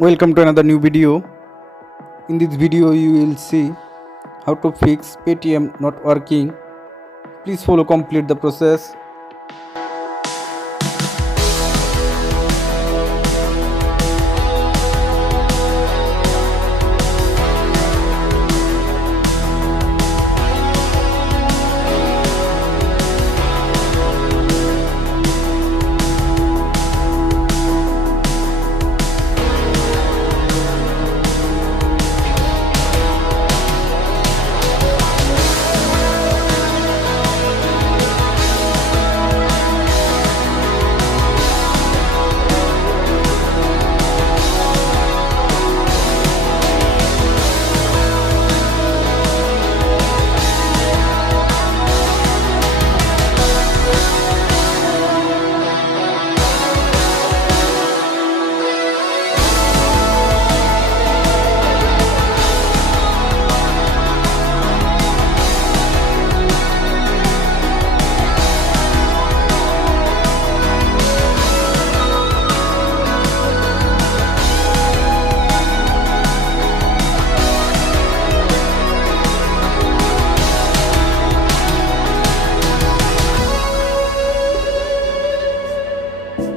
Welcome to another new video. In this video you will see how to fix Paytm not working. Please follow complete the process.